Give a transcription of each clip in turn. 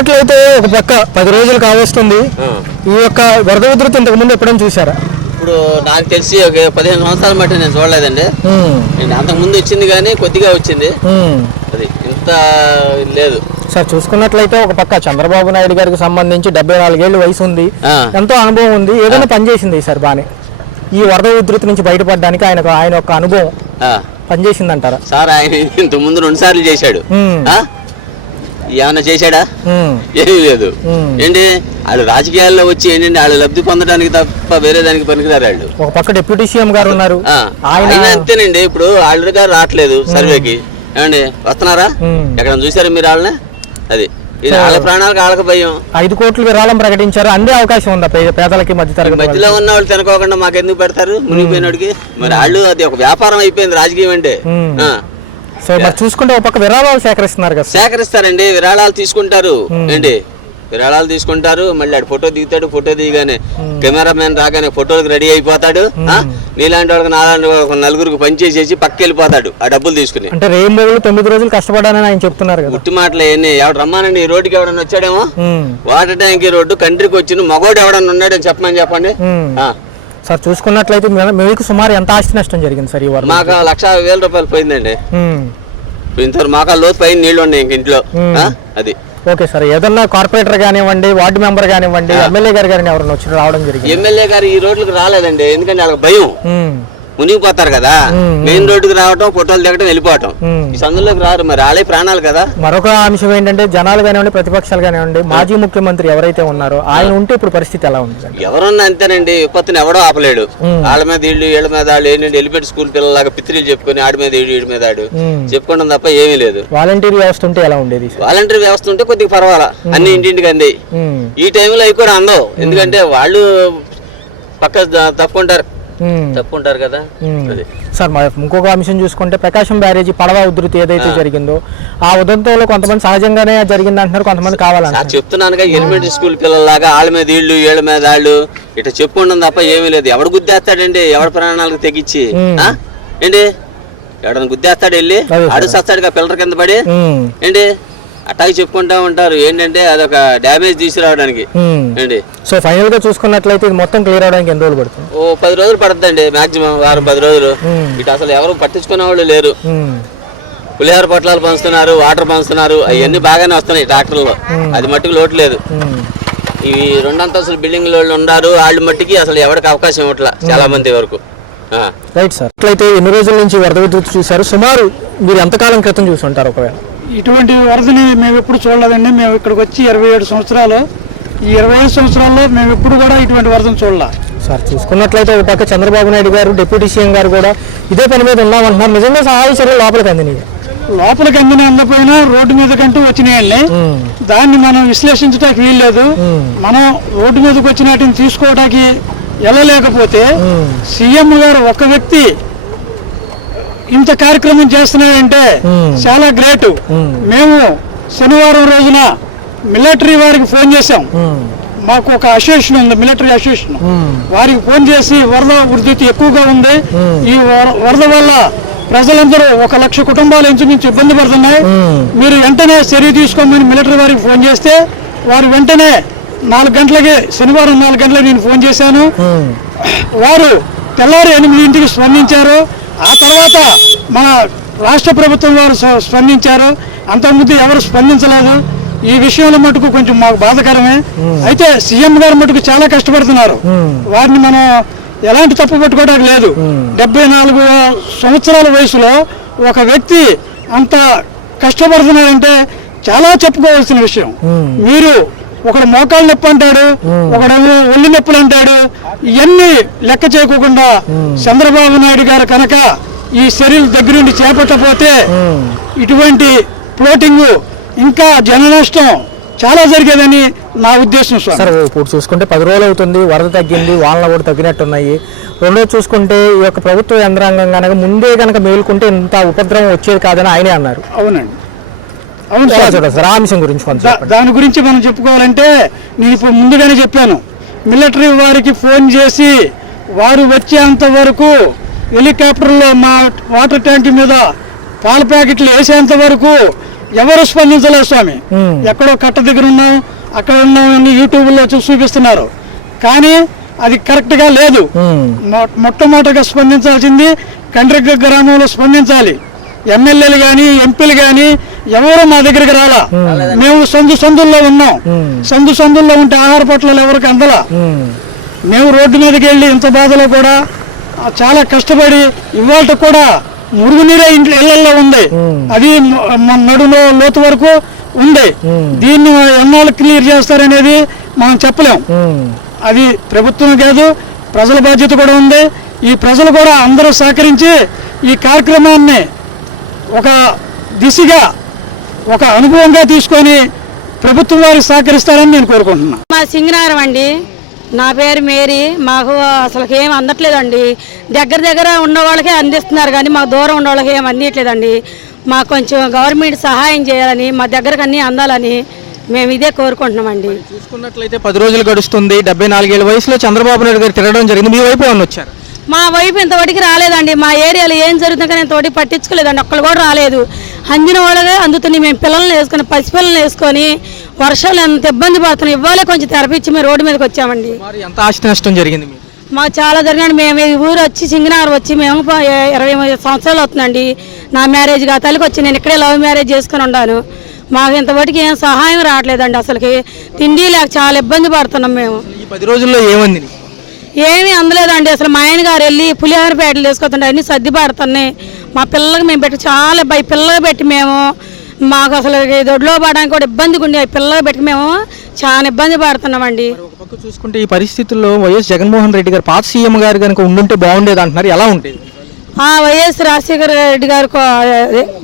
అయితే ఒక పక్క 10 రోజులు కావస్తుంది. ఈ యొక్క వరద ఉధృతి ఇంతకు ముందు ఎప్పుడైనా చూసారా? ఇప్పుడు నాకు తెలిసి ఒక 15 సంవత్సరాల మట్టి నేను చూడలేదండి. అంతకు ముందు వచ్చింది కానీ కొద్దిగా వచ్చింది, అది ఇంత లేదు సార్. చూసుకున్నట్లయితే ఒక పక్క చంద్రబాబు నాయుడు గారికి సంబంధించి 74 ఏళ్ళు వయసు ఉంది, ఎంతో అనుభవం ఉంది, ఏదైనా పనిచేసింది సార్ బానే ఈ వరద ఉధృతి నుంచి బయటపడడానికి ఆయన ఒక అనుభవం పనిచేసింది అంటారా సార్? ఆయన ఇంతకు ముందు 2 సార్లు చేశాడు, ఏమన్నా చేశాడా? ఏమీ లేదు. ఏంటి వాళ్ళు రాజకీయాల్లో వచ్చి ఏంటంటే వాళ్ళు లబ్ధి పొందడానికి తప్ప వేరే దానికి పనికిరారు వాళ్ళు. ఒక పక్క డిప్యూటీ సీఎం గారు ఉన్నారు, ఆయన అంతేనండి. ఇప్పుడు ఆల్రెడీ గారు రావట్లేదు సర్వేకి, ఏమండి వస్తున్నారా? ఎక్కడ చూసారా మీరు వాళ్ళని? అది వాళ్ళ ప్రాణాలకు వాళ్ళకి భయం. 5 కోట్ల విరాళం ప్రకటించారు, అందే అవకాశం ఉందా పేదలకి? మధ్యలో ఉన్న వాళ్ళు తినకోకుండా మాకెందుకు పెడతారు మునిగిపోయినోడికి? మరి వాళ్ళు అది ఒక వ్యాపారం అయిపోయింది రాజకీయం అంటే. సో మరి చూసుకుంటే ఒక పక్క విరాళాలు సేకరిస్తున్నారు కదా? సేకరిస్తారండి, విరాళాలు తీసుకుంటారు. ఏంటి విరాళాలు తీసుకుంటారు, మళ్ళీ ఆడు ఫోటో దిగుతాడు, ఫోటో దిగానే కెమెరామెన్ రాగానే ఫోటోకి రెడీ అయిపోతాడు. నీలాంటి వాళ్ళకి నాలాంటి నలుగురికి పనిచేసేసి పక్క వెళ్ళిపోతాడు ఆ డబ్బులు తీసుకుని. అంటే 9 రోజులు కష్టపడాలని ఆయన చెప్తున్నారు కదా. ఉట్టి మాటలు అవన్నీ. ఎవడు రమ్మానండి ఈ రోడ్డుకి ఎవడన్నా వచ్చాడేమో, వాటర్ ట్యాంక్ రోడ్డు కంట్రీకి వచ్చిన మగోడు ఎవడన్నా ఉన్నాడని చెప్పమని చెప్పండి సార్. చూసుకున్నట్లయితే మీకు సుమారు ఎంత ఆస్తి నష్టం జరిగింది సార్ ఈ వారం? మాకు 1,50,000 రూపాయలు పోయిందండి. ఇంతవరకు మాకు లోతు పైన నీళ్లు ఉన్నాయి ఇంక ఇంట్లో. అది ఓకే సార్. ఏదన్నా కార్పొరేటర్ కానివ్వండి, వార్డు మెంబర్ కానివ్వండి, ఎమ్మెల్యే గారు కానీ ఎవరైనా వచ్చి రావడం జరిగింది? ఎమ్మెల్యే గారు ఈ రోడ్లకు రాలేదండి, ఎందుకంటే వాళ్ళకి భయం, మునిగిపోతారు కదా. మెయిన్ రోడ్డుకి రావటం, ఫోటోలు దిగటం, వెళ్ళిపోవటం. ఈ సందులోకి రారు, మరి వాళ్ళే ప్రాణాలు కదా. మరొక అంశం ఏంటంటే జనాలు కానివ్వండి, ప్రతిపక్షాలు కానివ్వండి, మాజీ ముఖ్యమంత్రి ఎవరైతే ఉన్నారో ఆయన ఉంటే ఇప్పుడు పరిస్థితి ఎలా ఉంది? ఎవరున్నా అంతేనండి, విపత్తుని ఎవడో ఆపలేడు. వాళ్ళ మీద వీళ్ళు, వీళ్ళ మీద వాళ్ళు, ఏంటంటే వెళ్ళిపెట్టి స్కూల్ పిల్లలాగా పిత్రులు చెప్పుకొని ఆడి మీద వీడి మీద ఆడు చెప్పుకోవడం తప్ప ఏమీ లేదు. వాలంటీర్ వ్యవస్థ ఉంటే ఎలా ఉండేది? వాలంటీర్ వ్యవస్థ ఉంటే కొద్దిగా పర్వాలా, అన్ని ఇంటింటికి అంది. ఈ టైంలో అవి కూడా అందవు, ఎందుకంటే వాళ్ళు పక్క తప్పుకుంటారు కదా. సార్ ఇంకొక అంశం చూసుకుంటే ప్రకాశం బ్యారేజీ పడవ ఉధృతి ఏదైతే జరిగిందో ఆ ఉదంతంలో కొంతమంది సహజంగానే జరిగింది అంటున్నారు, కొంతమంది కావాలంటారు. చెప్తున్నానుగా, ఎలిమెంటరీ స్కూల్ పిల్లలాగా వాళ్ళ మీద వీళ్ళు, వీళ్ళ మీద వాళ్ళు ఇట్లా చెప్పుకుంటాం తప్ప ఏమీ లేదు. ఎవడు గుద్దేస్తాడండి ఎవడి ప్రాణాలకు తెగించి? ఏంటి ఎవడన్నా గుద్దేస్తాడు, వెళ్ళి అడుగు సస్తాడుగా పిల్లల కింద పడి ఏంటి అట్టాగి చెప్పుకుంటా ఉంటారు. ఏంటంటే అదొక డ్యామేజ్ తీసుకురావడానికి. ఏంటి సో ఫైనల్ గా చూసుకున్నట్లయితే ఇది మొత్తం క్లియర్ అవడానికి ఎన్ని రోజులు పడుతుంది? 10 రోజులు పడుతుందండి, మాక్సిమం వారం 10 రోజులు. ఇటు అసలు ఎవరు పట్టించుకునే వాళ్ళు లేరు. పులిహోర పొట్లాలు పంచుతున్నారు, వాటర్ పంచుతున్నారు, అవన్నీ బాగానే వస్తున్నాయి ట్రాక్టర్లో, అది మట్టుకు లోటు లేదు. ఇవి 2 అంతస్తుల బిల్డింగ్ వాళ్ళు ఉన్నారు, వాళ్ళు మట్టికి అసలు ఎవరికి అవకాశం ఇవ్వట్లా చాలా మంది వరకు. Right sir. అట్లయితే ఎన్ని రోజుల నుంచి వరద విద్యుత్ చూసారు? సుమారు మీరు ఎంతకాలం క్రితం చూసుంటారు? ఒకవేళ ఇటువంటి వరదని మేము ఎప్పుడు చూడలేదండి. మేము ఇక్కడికి వచ్చి 27 సంవత్సరాలు. ఈ 25 సంవత్సరాల్లో మేము ఎప్పుడు కూడా ఇటువంటి వరదను చూడలే సార్. చూసుకున్నట్లయితే ఒక పక్క చంద్రబాబు నాయుడు గారు, డిప్యూటీ సీఎం గారు కూడా ఇదే పని మీద ఉన్నామంటున్నారు. నిజంగా సహాయ చర్యలు లోపలికి అందినాయి? లోపలికి అందకపోయినా రోడ్డు మీద కంటూ వచ్చినాయండి. దాన్ని మనం విశ్లేషించడానికి వీల్లేదు. మనం రోడ్డు మీదకి వచ్చిన వాటిని తీసుకోవడానికి వెళ్ళలేకపోతే సీఎం గారు ఒక వ్యక్తి ఇంత కార్యక్రమం చేస్తున్నాడంటే చాలా గ్రేట్. మేము శనివారం రోజున మిలిటరీ వారికి ఫోన్ చేశాం. మాకు ఒక అసోసియేషన్ ఉంది, మిలిటరీ అసోసియేషన్. వారికి ఫోన్ చేసి వరద ఉధృతి ఎక్కువగా ఉంది, ఈ వరద వల్ల ప్రజలందరూ 1,00,000 కుటుంబాలు ఇంచుమించు ఇబ్బంది పడుతున్నాయి, మీరు వెంటనే చర్య తీసుకోమని మిలిటరీ వారికి ఫోన్ చేస్తే వారు వెంటనే 4 గంటలకి, శనివారం 4 గంటలకి నేను ఫోన్ చేశాను. వారు తెల్లారి 8 స్పందించారు. ఆ తర్వాత మన రాష్ట్ర ప్రభుత్వం వారు స్పందించారు. అంతకుముందు ఎవరు స్పందించలేదు. ఈ విషయంలో మటుకు కొంచెం మాకు బాధకరమే. అయితే సీఎం గారు మటుకు చాలా కష్టపడుతున్నారు, వారిని మనం ఎలాంటి తప్పు పట్టుకోవడానికి లేదు. 74 సంవత్సరాల వయసులో ఒక వ్యక్తి అంత కష్టపడుతున్నాడంటే చాలా చెప్పుకోవాల్సిన విషయం. మీరు ఒకడు మోకాలు నొప్పి అంటాడు, ఒకడు ఒళ్ళు నొప్పులు అంటాడు. ఇవన్నీ లెక్క చేయకుండా చంద్రబాబు నాయుడు గారు కనుక ఈ చర్యలు దగ్గరుండి చేపట్టకపోతే ఇటువంటి ఫ్లోటింగ్ ఇంకా జన నష్టం చాలా జరిగేదని నా ఉద్దేశం సార్. ఇప్పుడు చూసుకుంటే 10 రోజులు అవుతుంది, వరద తగ్గింది, వానలు కూడా తగ్గినట్టున్నాయి. రెండోది చూసుకుంటే ఈ యొక్క ప్రభుత్వ యంత్రాంగం కనుక ముందే కనుక మేలుకుంటే ఇంత ఉపద్రవం వచ్చేది కాదని ఆయనే అన్నారు. అవునండి, అవును సార్. ఆ అంశం గురించి దాని గురించి మనం చెప్పుకోవాలంటే నేను ఇప్పుడు ముందుగానే చెప్పాను. మిలిటరీ వారికి ఫోన్ చేసి వారు వచ్చేంత వరకు హెలికాప్టర్లో మా వాటర్ ట్యాంక్ మీద పాల ప్యాకెట్లు వేసేంత వరకు ఎవరు స్పందించలేదు స్వామి. ఎక్కడో కట్ట దగ్గర ఉన్నాం, అక్కడ ఉన్నాం, యూట్యూబ్లో చూపిస్తున్నారు, కానీ అది కరెక్ట్గా లేదు. మొట్టమొదటిగా స్పందించాల్సింది కండ్రిగ గ్రామంలో స్పందించాలి. ఎమ్మెల్యేలు కానీ ఎంపీలు కానీ ఎవరు మా దగ్గరికి రాలా. మేము సందుల్లో ఉన్నాం, సందుల్లో ఉంటే ఆహార పొట్లాలు ఎవరికి అందలా. మేము రోడ్డు మీదకి వెళ్ళి ఇంత బాధలో కూడా చాలా కష్టపడి ఇవాళ కూడా మురుగునీరే ఇళ్లలో ఉంది, అది నడులో లోతు వరకు ఉంది. దీన్ని ఎన్నాళ్ళు క్లియర్ చేస్తారనేది మనం చెప్పలేం. అది ప్రభుత్వం కాదు, ప్రజల బాధ్యత కూడా ఉంది. ఈ ప్రజలు కూడా అందరూ సహకరించి ఈ కార్యక్రమాన్ని ఒక దిశగా, ఒక అనుభవంగా తీసుకొని ప్రభుత్వం వారికి సహకరిస్తారని నేను కోరుకుంటున్నాను. మా సింగనారం అండి, నా పేరు మేరీ. మాకు అసలు ఏం అందట్లేదండి. దగ్గర ఉన్న వాళ్ళకే అందిస్తున్నారు కానీ మాకు దూరం ఉన్న వాళ్ళకి ఏం అందియట్లేదండి. మాకు కొంచెం గవర్నమెంట్ సహాయం చేయాలని, మా దగ్గరకు అన్నీ అందాలని మేము ఇదే కోరుకుంటున్నామండి. చూసుకున్నట్లయితే 10 రోజులు గడుస్తుంది. 74 ఏళ్ళ వయసులో చంద్రబాబు నాయుడు గారు తిరగడం జరిగింది. మీ వైపు ఏమన్నా వచ్చారు? మా వైపు ఇంతవరకు రాలేదండి. మా ఏరియాలో ఏం జరుగుతుందో నేను తోటి పట్టించుకోలేదండి. ఒక్కళ్ళు కూడా రాలేదు. అందిన వాళ్ళగా అందుతున్నాయి. మేము పిల్లల్ని వేసుకొని, పసిపిల్లల్ని వేసుకొని వర్షాలు ఎంత ఇబ్బంది పడుతున్నాం. ఇవ్వాలే కొంచెం తెరపించి మేము రోడ్డు మీదకి వచ్చామండి. ఎంత ఆస్తి నష్టం జరిగింది? మాకు చాలా జరిగింది. మేము ఈ ఊరు వచ్చి సింగనార్ వచ్చి మేము 20 సంవత్సరాలు అవుతుందండి. నా మ్యారేజ్ గా తల్లికి వచ్చి నేను ఇక్కడే లవ్ మ్యారేజ్ చేసుకుని ఉన్నాను. మాకు ఇంతవరకు ఏం సహాయం రావట్లేదండి. అసలుకి తిండి లేక చాలా ఇబ్బంది పడుతున్నాం మేము. ఈ 10 రోజుల్లో ఏమంది? ఏమీ అందలేదండి. అసలు మా ఆయన గారు వెళ్ళి పులిహోర ప్యాటలు తీసుకొస్తుంటే అన్నీ సర్ది పడుతున్నాయి. మా పిల్లలకి మేము పెట్టి చాలా పిల్లలు పెట్టి మేము మాకు అసలు దొడ్లో పడడానికి కూడా ఇబ్బందిగా ఉండి పిల్లలు పెట్టి మేము చాలా ఇబ్బంది పడుతున్నామండి. ఒక పక్క చూసుకుంటే ఈ పరిస్థితుల్లో వైఎస్ జగన్మోహన్ రెడ్డి గారు పాత సీఎం గారు కనుక ఉండుంటే బాగుండేది అంటున్నారు. ఎలా ఉండేది? వైఎస్ రాజశేఖర రెడ్డి గారు,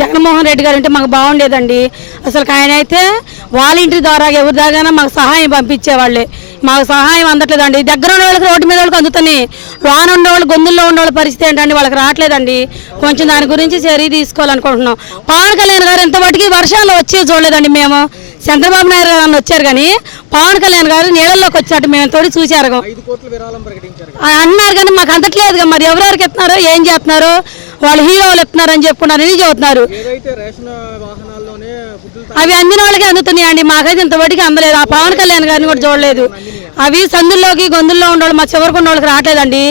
జగన్మోహన్ రెడ్డి గారు అంటే మాకు బాగుండేదండి. అసలు ఆయన అయితే వాలంటీర్ ద్వారా ఎవరి దాకా మాకు సహాయం పంపించేవాళ్ళే. మాకు సహాయం అందట్లేదండి. దగ్గర ఉన్న వాళ్ళకి రోడ్డు మీద వాళ్ళకి అందుతున్నాయి. లోన ఉండేవాళ్ళు, గొంతుల్లో ఉండేవాళ్ళ పరిస్థితి ఏంటండి, వాళ్ళకి రావట్లేదండి. కొంచెం దాని గురించి చర్య తీసుకోవాలనుకుంటున్నాం. పవన్ కళ్యాణ్ గారు ఇంతవరకు వర్షాల్లో వచ్చే చూడలేదండి. మేము చంద్రబాబు నాయుడు గారు వచ్చారు కానీ పవన్ కళ్యాణ్ గారు నీళ్ళల్లోకి వచ్చినట్టు మేము తోడి చూశారు అన్నారు కానీ మాకు అందట్లేదు. మరి ఎవరెవరికి ఎత్తున్నారో ఏం చేస్తున్నారో, వాళ్ళు హీరోలు ఎత్తున్నారు అని చెప్పుకున్నారు, ఇది చదువుతున్నారు. అవి అందిన వాళ్ళకి అందుతున్నాయండి. మాకైతే ఇంతవరకు అందలేదు. ఆ పవన్ కళ్యాణ్ గారిని కూడా చూడలేదు. అవి సందుల్లోకి గొంతుల్లో ఉండేవాళ్ళు, మా చివరికి ఉన్న వాళ్ళకి రావట్లేదండి.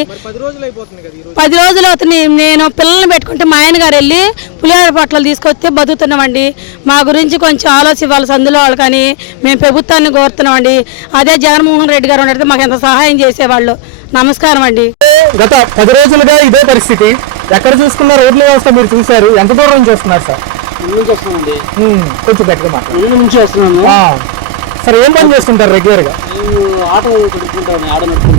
10 రోజులు అవుతుంది. నేను పిల్లల్ని పెట్టుకుంటే మా ఆయన గారు వెళ్ళి పులిహోర పొట్లాలు తీసుకొస్తే బతుకుతున్నామండి. మా గురించి కొంచెం ఆలోచన ఇవ్వాలి సందులో వాళ్ళు, కానీ మేము ప్రభుత్వాన్ని కోరుతున్నామండి. అదే జగన్మోహన్ రెడ్డి గారు ఉండేది మాకు ఎంత సహాయం చేసేవాళ్ళు. నమస్కారం అండి. గత 10 రోజులుగా ఇదే పరిస్థితి. ఎక్కడ చూసుకున్న రోడ్ల వ్యవస్థ మీరు చూశారు. ఎంత దూరం నుంచి వస్తున్నారు సార్? కొంచెం గట్టిగా మాట్లాడు. నుంచి వస్తున్నాను సార్. ఏం పని చేస్తుంటారు రెగ్యులర్ గా? ఆటో నడుపుకుంటా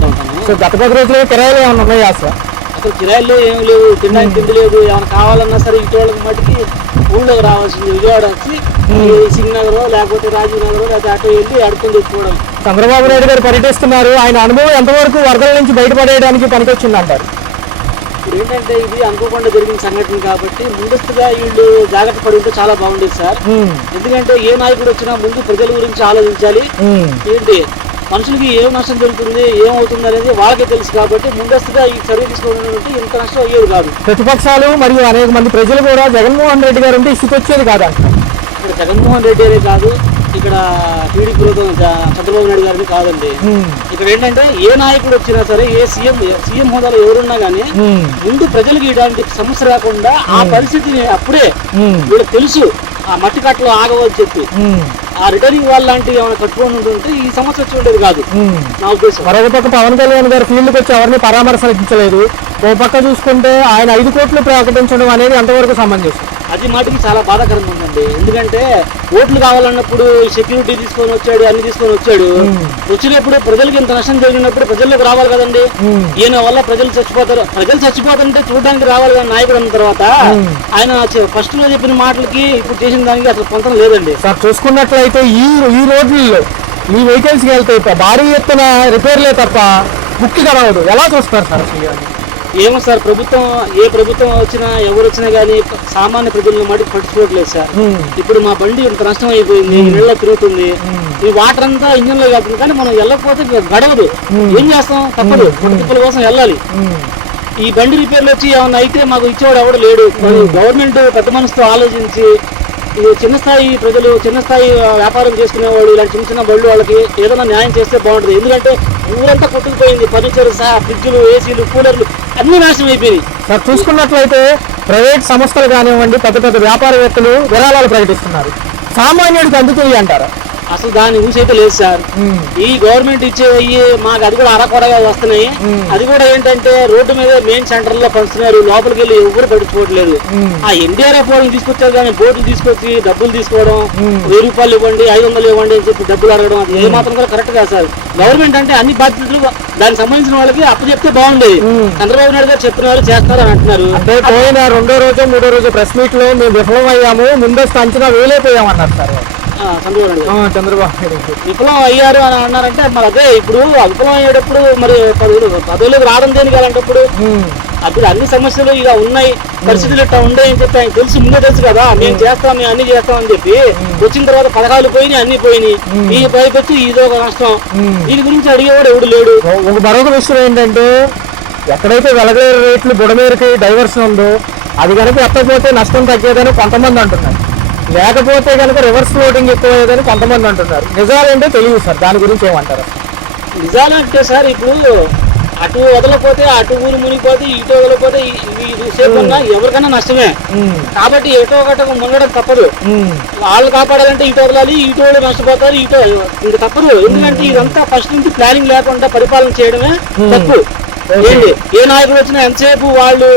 ఉంటాను. సో గత 10 రోజులు కిరాయిలు ఏమన్నా ఉన్నాయా సార్? అసలు కిరాయిలు ఏమి లేవు, తినడానికి తిండి లేదు. ఏమైనా కావాలన్నా సరే ఇంటి వాళ్ళకి మటుకి ఊళ్ళోకి రావాల్సింది. విజయవాడ వచ్చి సింగనగర్ లేకపోతే రాజీవ్ నగర్ లేకపోతే అటు వెళ్ళి అడుకొని తెచ్చుకోవడం. చంద్రబాబు నాయుడు గారు పర్యటిస్తున్నారు. ఆయన అనుభవం ఎంతవరకు వరదల నుంచి బయటపడేయడానికి పనికొచ్చింది అంటారు? ఇప్పుడు ఏంటంటే ఇది అనుకోకుండా జరిగిన సంఘటన కాబట్టి ముందస్తుగా వీళ్ళు జాగ్రత్త పడి ఉంటే చాలా బాగుండేది సార్. ఎందుకంటే ఏ నాయకుడు వచ్చినా ముందు ప్రజల గురించి ఆలోచించాలి. ఏంటి మనుషులకి ఏం నష్టం జరుగుతుంది, ఏమవుతుంది అనేది వాళ్ళకే తెలుసు కాబట్టి ముందస్తుగా ఈ చర్య తీసుకోవడం ఇంత నష్టం అయ్యేది కాదు. ప్రతిపక్షాలు మరియు అనేక మంది ప్రజలు కూడా జగన్మోహన్ రెడ్డి గారు ఉంటే ఇసుకు వచ్చేది కాదా? ఇక్కడ జగన్మోహన్ రెడ్డి అనే కాదు, ఇక్కడ టీడీపీ ప్రభుత్వం చంద్రబాబు నాయుడు గారిని కాదండి. ఇక్కడ ఏంటంటే ఏ నాయకుడు వచ్చినా సరే, ఏ సీఎం హోదాలో ఎవరున్నా గానీ ముందు ప్రజలకు ఇలాంటి సమస్య రాకుండా ఆ పరిస్థితిని అప్పుడే వీళ్ళకి తెలుసు. ఆ మట్టి కట్టలు ఆగవని చెప్పి ఆ రిటర్నింగ్ వాళ్ళ లాంటివి ఏమైనా కట్టుకొని ఉంటుంటే ఈ సమస్య వచ్చి ఉండేది కాదు నా ఉద్దేశం. మరొక పక్క పవన్ కళ్యాణ్ గారు ఫీల్డ్కి వచ్చి ఎవరిని పరామర్శించలేదు. ఓ పక్క చూసుకుంటే ఆయన 5 కోట్లు ప్రకటించడం అనేది ఎంతవరకు సమంజసం? అది మాటికి చాలా బాధాకరంగా ఉందండి. ఎందుకంటే ఓట్లు కావాలన్నప్పుడు సెక్యూరిటీ తీసుకొని వచ్చాడు, అన్ని తీసుకొని వచ్చాడు. వచ్చినప్పుడు ప్రజలకు ఇంత నష్టం జరిగినప్పుడు ప్రజల్లోకి రావాలి కదండి. ఈయన వల్ల ప్రజలు చచ్చిపోతుంటే చూడడానికి రావాలి కానీ నాయకుడు అన్న తర్వాత ఆయన ఫస్ట్ లో చెప్పిన మాటలకి ఇప్పుడు చేసిన దానికి అసలు పొంతం లేదండి. సార్ చూసుకున్నట్లయితే ఈ రోడ్లలో ఈ వెహికల్స్కి వెళ్తే భారీ ఎత్తున రిపేర్లే తప్ప బుక్కి కలవదు. ఎలా చూస్తారు సార్? ఏమో సార్, ఏ ప్రభుత్వం వచ్చినా ఎవరు వచ్చినా కానీ సామాన్య ప్రజలను మటుకు పట్టించుకోవట్లేదు సార్. ఇప్పుడు మా బండి ఇంత నష్టం అయిపోయింది, నీళ్ళ తిరుగుతుంది, ఈ వాటర్ అంతా ఇంజన్ లో వెళ్తుంది కానీ మనం వెళ్ళకపోతే గడవదు. ఏం చేస్తాం, తప్పదు, కుటుంబాల కోసం వెళ్ళాలి. ఈ బండి రిపేర్లు వచ్చి ఏమన్నా అయితే మాకు ఇచ్చేవాడు ఎవడు లేడు. గవర్నమెంట్ పెద్ద మనసుతో ఆలోచించి ఇది చిన్న స్థాయి ప్రజలు, చిన్న స్థాయి వ్యాపారం చేసుకునే వాళ్ళు, ఇలాంటి చిన్న చిన్న బళ్ళు వాళ్ళకి ఏదైనా న్యాయం చేస్తే బాగుంటుంది. ఎందుకంటే ఊరంతా కొట్టుకుపోయింది, ఫర్నిచర్ సహా, ఫ్రిడ్జ్లు, ఏసీలు, కూలర్లు అన్ని నాశనం అయిపోయినాయి. సార్ చూసుకున్నట్లయితే ప్రైవేట్ సంస్థలు కానివ్వండి, పెద్ద పెద్ద వ్యాపారవేత్తలు విరాళాలు ప్రకటిస్తున్నారు. సామాన్యుడికి అందుతాయి అంటారా? అసలు దాని ఊసి అయితే లేదు సార్. ఈ గవర్నమెంట్ ఇచ్చేవి మాకు అది కూడా అరకొరగా వస్తున్నాయి. అది కూడా ఏంటంటే రోడ్డు మీద మెయిన్ సెంటర్ లో పంచుతున్నారు, లోపలికి వెళ్ళి ఎవరు పట్టించుకోవట్లేదు. ఆ ఎన్డీఆర్ఎఫ్ వాళ్ళని తీసుకొచ్చారు కానీ బోట్లు తీసుకొచ్చి డబ్బులు తీసుకోవడం, 1000 రూపాయలు ఇవ్వండి, 500 ఇవ్వండి అని చెప్పి డబ్బులు అడగడం, అది ఏ మాత్రం కూడా కరెక్ట్ కాదు సార్. గవర్నమెంట్ అంటే అన్ని బాధ్యతలు దానికి సంబంధించిన వాళ్ళకి అప్పు చెప్తే బాగుండేది. చంద్రబాబు నాయుడు గారు చెప్తున్నారు, చేస్తున్నారు అని అంటున్నారు. అంటే పోయిన 2వ రోజు 3వ రోజు ప్రెస్ మీట్ లో మేము విఫలమయ్యాము, ముందస్తు అంచనా వేయలేకపోయామన్నారు సార్ చంద్రబాబు నాయుడు. విఫలం అయ్యారు అని అన్నారంటే మరి అదే ఇప్పుడు విఫలం అయ్యేటప్పుడు మరి పదవులకు రావడం దేనికి అలాంటప్పుడు అప్పుడు అన్ని సమస్యలు ఇలా ఉన్నాయి, పరిస్థితులు ఇట్లా ఉన్నాయి అని చెప్పి ఆయన తెలుసు, ముందే తెలుసు కదా మేము చేస్తాం, మేము అన్ని చేస్తాం అని చెప్పి వచ్చిన తర్వాత పథకాలు పోయినాయి, అన్ని పోయినాయి. ఈ పైకొచ్చి ఇదో ఒక నష్టం. దీని గురించి అడిగేవాడు ఎవడు లేడు. ఒక మరొక విషయం ఏంటంటే ఎక్కడైతే వెలగలేరు రేట్లు బుడమేరుకి డైవర్షన్ ఉందో అది కనుక ఎత్తకపోతే నష్టం తగ్గేదని కొంతమంది అంటున్నారు, లేకపోతే కనుక రివర్స్ ఫ్లోటింగ్ ఎక్కువయ్యేదని కొంతమంది అంటున్నారు. నిజాలంటే తెలియదు సార్, దాని గురించి ఏమంటారు? నిజాలంటే సార్ ఇప్పుడు అటు వదలకపోతే అటు ఊరు మునిగిపోతే ఇటు వదలకపోతే సేపు ఉన్నా ఎవరికైనా నష్టమే. కాబట్టి ఎటో ఒకటి మునగడం తప్పదు. వాళ్ళు కాపాడాలంటే ఇటు వదలాలి, ఇటు వాళ్ళు నష్టపోతారు, ఇటు ఇంకా తప్పదు. ఎందుకంటే ఇదంతా ఫస్ట్ నుంచి ప్లానింగ్ లేకుండా పరిపాలన చేయడమే తప్పు. ఏంటి ఏ నాయకుడు వచ్చినా ఎంతసేపు వాళ్ళు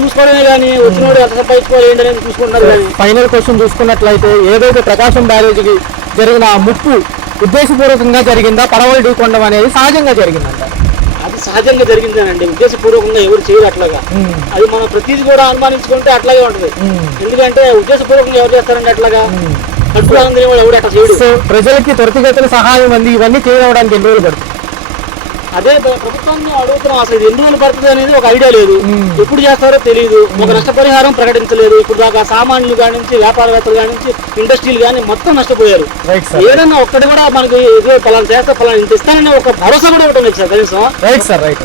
చూసుకోవడమే కానీ వచ్చినోడు ఎంత సంపాదించుకోవాలి ఏంటి అనేది చూసుకుంటున్నారు. కానీ ఫైనల్ క్వశ్చన్ చూసుకున్నట్లయితే ఏదైతే ప్రకాశం బ్యారేజీకి జరిగిన ముప్పు ఉద్దేశపూర్వకంగా జరిగిందా, పడవలు ఢీకొనడం అనేది సహజంగా జరిగిందంట? అది సహజంగా జరిగిందేనండి, ఉద్దేశపూర్వకంగా ఎవరు చేయరు అట్లాగా. అది మనం ప్రతిదీ కూడా అనుమానించుకుంటే అట్లాగే ఉంటుంది. ఎందుకంటే ఉద్దేశపూర్వకంగా ఎవరు చేస్తారంటే అట్లాగా కట్టుకోవాలని ఎవరు అట్లా చేయడు. ప్రజలకి త్వరితగతిన సహాయం అంది ఇవన్నీ చేయడానికి ఎన్ని రోజులు పడుతుంది? అదే ప్రభుత్వాన్ని అడుగుతున్నాం. అసలు ఇది ఎన్ని రోజులు పడుతుంది అనేది ఒక ఐడియా లేదు, ఎప్పుడు చేస్తారో తెలియదు. ఒక నష్టపరిహారం ప్రకటించలేదు. ఇప్పుడు దాకా సామాన్యులు కాడి నుంచి, వ్యాపారవేత్తలు కాడి నుంచి, ఇండస్ట్రీలు కానీ మొత్తం నష్టపోయారు. ఏదన్నా ఒక్కటి కూడా మనకి పలానా చేస్తే పలానా ఇంత ఇస్తానని ఒక భరోసా కూడా ఒకటి ఉంది సార్ కనీసం. Right sir, right.